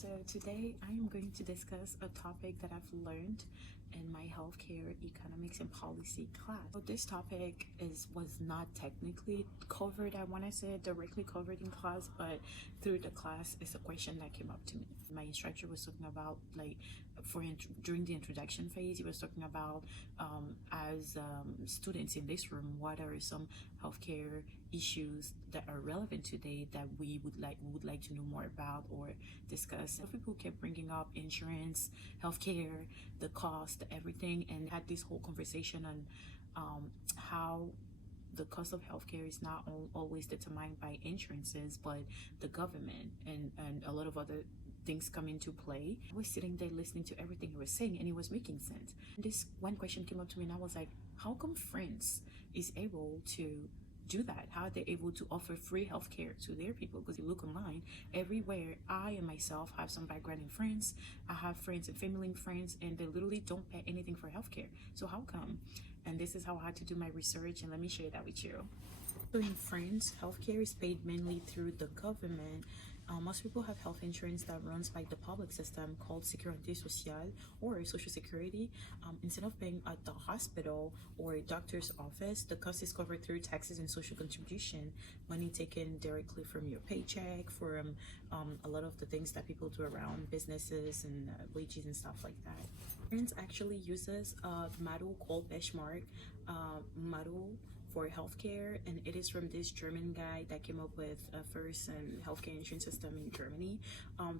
So today I am going to discuss a topic that I've learned in my healthcare economics and policy class. So this topic was not technically covered, I want to say directly covered in class, but through the class it's a question that came up to me. My instructor was talking about during the introduction phase, he was talking about as students in this room, what are some healthcare issues that are relevant today that we would like to know more about or discuss. People kept bringing up insurance, healthcare, the cost, everything, and had this whole conversation on how the cost of healthcare is not always determined by insurances, but the government and a lot of other things come into play. I was sitting there listening to everything he was saying, and it was making sense. This one question came up to me, and I was like, how come France is able to do that? How are they able to offer free healthcare to their people? Because you look online, everywhere, I and myself have some background in France. I have friends and family in France, and they literally don't pay anything for healthcare. So how come? And this is how I had to do my research, and let me share that with you. So in France, healthcare is paid mainly through the government. Most people have health insurance that runs by the public system called Sécurité Sociale or Social Security. Instead of paying at the hospital or a doctor's office, the cost is covered through taxes and social contribution, money taken directly from your paycheck, from a lot of the things that people do around businesses and wages and stuff like that. France actually uses a model called benchmark model for healthcare, and it is from this German guy that came up with first healthcare insurance system in Germany.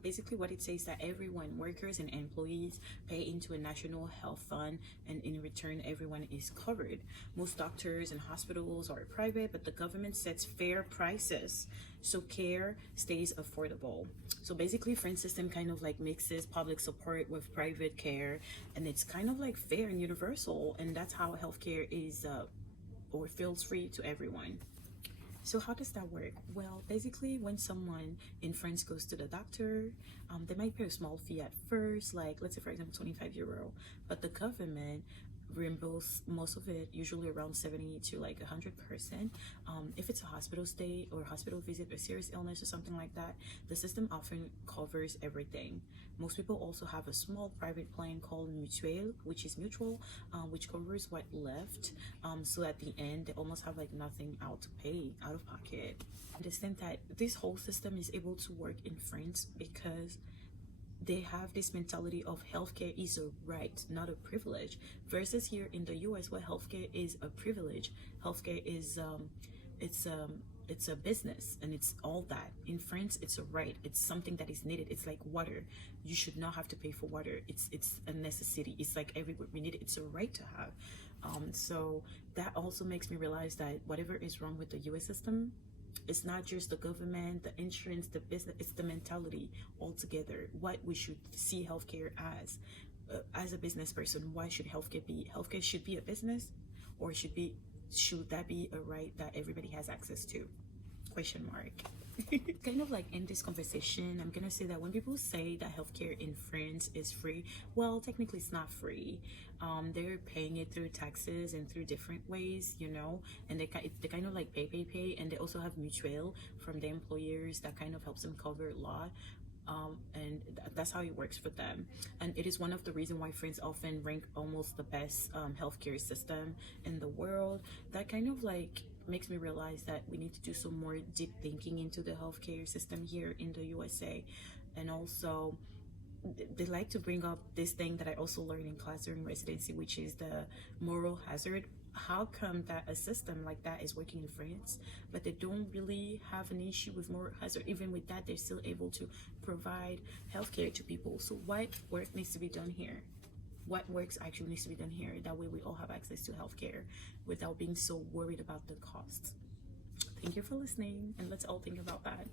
Basically what it says that everyone, workers and employees, pay into a national health fund, and in return everyone is covered. Most doctors and hospitals are private, but the government sets fair prices so care stays affordable. So basically France system kind of like mixes public support with private care, and it's kind of like fair and universal, and that's how healthcare is or feels free to everyone. So how does that work? Well, basically when someone in France goes to the doctor, they might pay a small fee at first, like let's say for example €25, but the government reimburse most of it, usually around 70 to like 100%. If it's a hospital stay or hospital visit or serious illness or something like that, the system often covers everything. Most people also have a small private plan called mutuelle, which is mutual, which covers what left. So at the end, they almost have like nothing out to pay out of pocket. I understand that this whole system is able to work in France because they have this mentality of healthcare is a right, not a privilege, versus here in the US where healthcare is a privilege. Healthcare is it's a business, and it's all that. In France, it's a right. It's something that is needed. It's like water. You should not have to pay for water. It's a necessity. It's like everywhere we need it. It's a right to have. So that also makes me realize that whatever is wrong with the US system, it's not just the government, the insurance, the business, it's the mentality altogether. What we should see healthcare as a business person, why should healthcare be? Healthcare should be a business, or should that be a right that everybody has access to? Question mark. Kind of like in this conversation, I'm gonna say that when people say that healthcare in France is free, well, technically it's not free. They're paying it through taxes and through different ways, you know, and they kind of like pay, and they also have mutuelle from the employers that kind of helps them cover a lot. And that's how it works for them, and it is one of the reasons why France often rank almost the best healthcare system in the world. That kind of like makes me realize that we need to do some more deep thinking into the healthcare system here in the USA. And also they like to bring up this thing that I also learned in class during residency, which is the moral hazard. How come that a system like that is working in France, but they don't really have an issue with moral hazard? Even with that, they're still able to provide healthcare to people. So what work needs to be done here? What works actually needs to be done here? That way we all have access to healthcare without being so worried about the costs. Thank you for listening, and let's all think about that.